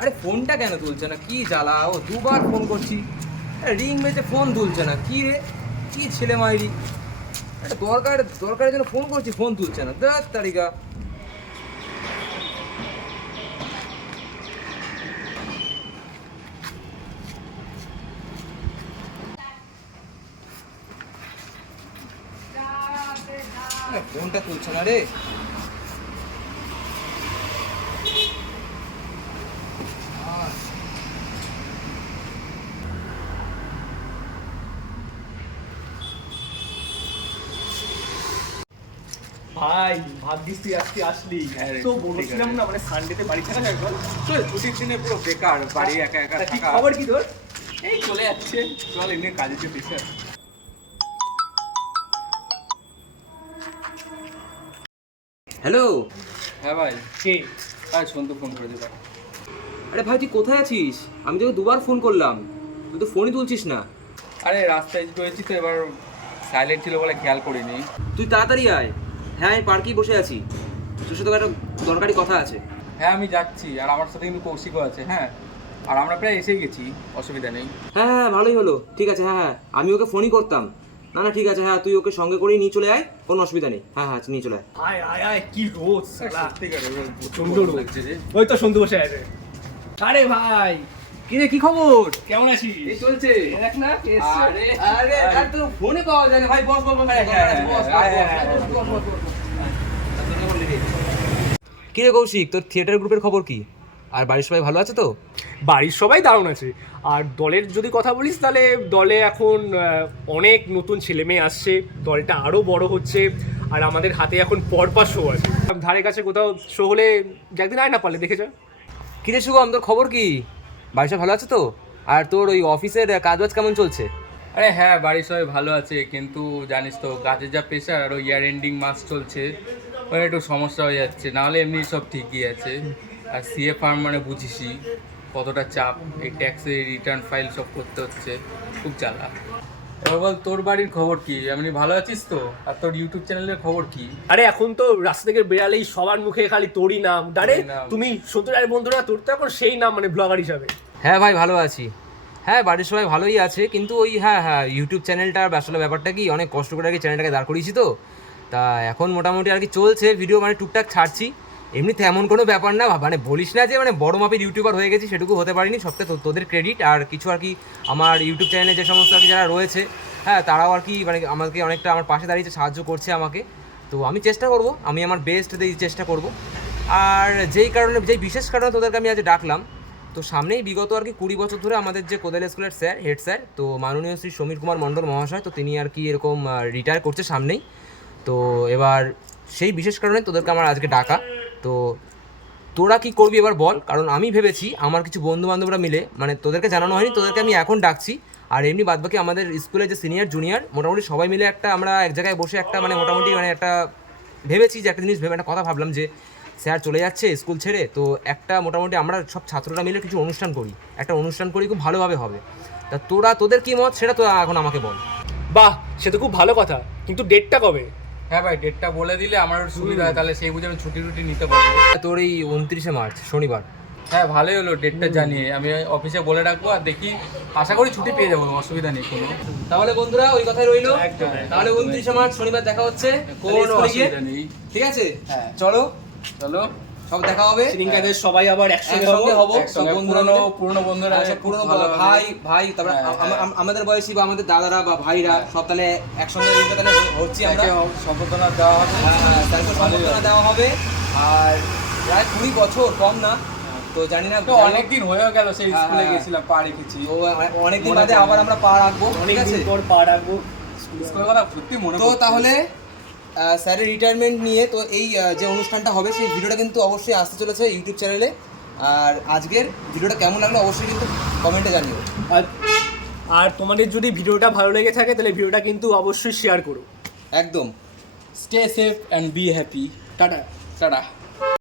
আরে ফোনটা কেন তুলছে না? কি জ্বালা? ও দুবার ফোন করছি। রিং বেজে ফোন তুলছে না। কি রে? কি ছেলে মাইরি? দরকার, দরকারের জন্য ফোন করছি, ফোন তুলছে না। দশ তারিখা ফোনটা তুলছে না রে। ভাই ভাগ্যিস তুই আজকে আসলি। হ্যাঁ তো বলেছিলাম না মানে সানডেতে বাড়ি থাকা যায় বল? ছুটির দিনে পুরো বেকার বাড়ি একা একা তা কি থাকা। খবর কি তোর? এই চলে যাচ্ছে। চল এমনি কাজের যে প্রেশার হ্যালো হ্যাঁ ভাই। কে? আর সন্তু ফোন করে দিলাম আরে ভাই তুই কোথায় আছিস? আমি তোকে দুবার ফোন করলাম। তুই তো ফোনই তুলছিস না। আরে রাস্তায় রয়েছি তো এবার সাইলেন্ট ছিল বলে খেয়াল করিনি। তুই তাড়াতাড়ি আয়। হ্যাঁ আমি পার্কেই বসে আছি। তোর সাথে একটা দরকারি কথা আছে? হ্যাঁ আমি যাচ্ছি আর আমার সাথে কিন্তু কৌশিকও আছে হ্যাঁ। আর আমরা প্রায় এসে গেছি অসুবিধা নেই। হ্যাঁ হ্যাঁ ভালোই হলো ঠিক আছে হ্যাঁ হ্যাঁ আমি ওকে ফোনই করতাম। না না ঠিক আছে হ্যাঁ তুই ওকে সঙ্গে করেই নিয়ে চলে আয় কোনো অসুবিধা নেই। হ্যাঁ হ্যাঁ নিয়ে চলে আয়। আয় আয় আয় কি রোদ লাগছে রে। ওই তো সন্ধু বসে আছে। আরে ভাই কি রে কি খবর? কেমন আছিস? এই চলছে। দেখ না আরে আরে আর তোর ফোনে পাওয়া যায় না। ভাই বস বস বস হ্যাঁ, হ্যাঁ, বস, হ্যাঁ, বস, বস, বস, বস, বস, বস। কি রে কৌশিক তোর থিয়েটার গ্রুপের খবর কি? আর বাড়ির সবাই ভালো আছে তো? বাড়ির সবাই দারুণ আছে। আর দলের যদি কথা বলিস তাহলে দলে এখন অনেক নতুন ছেলে মেয়ে আসছে দলটা আরও বড় হচ্ছে আর আমাদের হাতে এখন পরপা শো আছে। ধারে কাছে কোথাও শো হলে একদিন আয় না পারলে দেখে যা। কি রে শুভম তোর খবর কি? বাড়ির সবাই ভালো আছে তো? আর তোর ওই অফিসের কাজ বাজ কেমন চলছে? আরে হ্যাঁ বাড়ির সবাই ভালো আছে কিন্তু জানিস তো কাজের যা প্রেশার আর ওই ইয়ার এন্ডিং মাস চলছে ওই একটু সমস্যা হয়ে যাচ্ছে। নাহলে এমনি সব ঠিকই আছে। আর সিএ ফার্ম মানে বুঝিসই কতটা চাপ এই ট্যাক্সের রিটার্ন ফাইল সব করতে হচ্ছে। খুব জ্বালা এবার বল তোর বাড়ির খবর কি? এমনি ভালো আছিস তো? আর তোর ইউটিউব চ্যানেলের খবর কি? আরে এখন তো রাস্তা থেকে বেরালেই সবার মুখে খালি তোরই নাম। দাঁড়ে তুমি সত্যি বন্ধুরা তোর তো এখন সেই নাম মানে ব্লগার হিসাবে। হ্যাঁ ভাই ভালো আছি। হ্যাঁ বাড়ির সবাই ভালোই আছে। কিন্তু ওই হ্যাঁ হ্যাঁ ইউটিউব চ্যানেলটার আসলে ব্যাপারটা কি? অনেক কষ্ট করে আর কি চ্যানেলটাকে দাঁড় করিয়েছি তো। তা এখন মোটামুটি আর কি চলছে ভিডিও মানে টুকটাক ছাড়ছি। এমন কোনো ব্যাপার না মানে বলিস না যে মানে বড় মাপের ইউটিউবার হয়ে গেছি, সেটুকু হতে পারিনি, সবটা তোদের ক্রেডিট আর কিছু আর কি আমার ইউটিউব চ্যানেলে যে সমস্ত আর কি যারা রয়েছে হ্যাঁ তারাও আর কি মানে আমাকে অনেকটা আমার পাশে দাঁড়িয়েছে, সাহায্য করছে আমাকে। তো আমি চেষ্টা করব, আমি আমার বেস্ট দিয়ে চেষ্টা করব। আর যেই কারণে, যেই বিশেষ কারণে তোদেরকে আমি আজ ডাকলাম, তো সামনেই বিগত আর কি কুড়ি বছর ধরে আমাদের যে কোদাল স্কুলের স্যার হেড স্যার তো মাননীয় শ্রী সমীর কুমার মণ্ডল মহাশয়, তো তিনি আর কি এরকম রিটায়ার করছে সামনেই। তো এবার সেই বিশেষ কারণে তোদেরকে আমার আজকে ডাকা। তো তোরা কি করবি এবার বল? কারণ আমি ভেবেছি আমার কিছু বন্ধু বান্ধবরা মিলে মানে তোদেরকে জানানো হয়নি, তোদেরকে আমি এখন ডাকছি। আর এমনি বাদবাকি আমাদের স্কুলে যে সিনিয়র জুনিয়র মোটামুটি সবাই মিলে একটা আমরা এক জায়গায় বসে একটা মানে মোটামুটি মানে একটা ভেবেছি যে একটা জিনিস ভেবে একটা কথা ভাবলাম যে, স্যার চলে যাচ্ছে স্কুল ছেড়ে, তো একটা মোটামুটি আমরা সব ছাত্ররা মিলে কিছু অনুষ্ঠান করি। একটা অনুষ্ঠান করি খুব ভালোভাবে হবে। তা তোরা, তোদের কি মত? সেটা তো এখন আমাকে বল। বাহ, সে তো খুব ভালো কথা। কিন্তু ডেটটা কবে? হ্যাঁ ভাই ডেটটা বলে দিলে আমার সুবিধা হয় তাহলে সেই বুঝে আমি ছুটি টুটি নিতে পারব। তোর এই উনত্রিশে মার্চ শনিবার। হ্যাঁ ভালোই হলো ডেটটা জানিয়ে। আমি অফিসে বলে রাখব আর দেখি আশা করি ছুটি পেয়ে যাব অসুবিধা নেই কোনো। তাহলে বন্ধুরা ওই কথাই রইল। তাহলে উনত্রিশে মার্চ শনিবার দেখা হচ্ছে। কোনো ঠিক আছে? হ্যাঁ। চলো। চলো। সব দেখা হবে। সিরিঙ্গাদের সবাই আবার একসঙ্গে হব। হব সব বন্ধুরা পুরনো পুরনো বন্ধুরা হ্যাঁ, সব পুরনো ভালো ভাই ভাই তারপরে হ্যাঁ, হ্যাঁ। আমাদের বয়সী বা আমাদের দাদারা বা ভাইরা সব তাহলে একসঙ্গে তাহলে হচ্ছি আমরা। সম্বর্ধনা দেওয়া হবে। হ্যাঁ, তারপর সম্বর্ধনা দেওয়া হবে। আর প্রায় কুড়ি বছর কম না। তো জানি না তো অনেকদিন হয়ে গেল সেই হ্যাঁ, স্কুলে হ্যাঁ। গেছিলাম পা রেখেছি। তো অনেকদিন বাদে আবার আমরা পা রাখব ঠিক আছে? পর পা রাখব। স্কুলের কথা সত্যি মনে তো তাহলে স্যারের রিটায়ারমেন্ট নিয়ে তো এই যে অনুষ্ঠানটা হবে সেই ভিডিওটা কিন্তু অবশ্যই আসতে চলেছে ইউটিউব চ্যানেলে আর আজকের ভিডিওটা কেমন লাগল অবশ্যই কিন্তু কমেন্টে জানিও। আর আর তোমাদের যদি ভিডিওটা ভালো লেগে থাকে তাহলে ভিডিওটা কিন্তু অবশ্যই শেয়ার করো। একদম। Stay safe and be happy tata. Tata.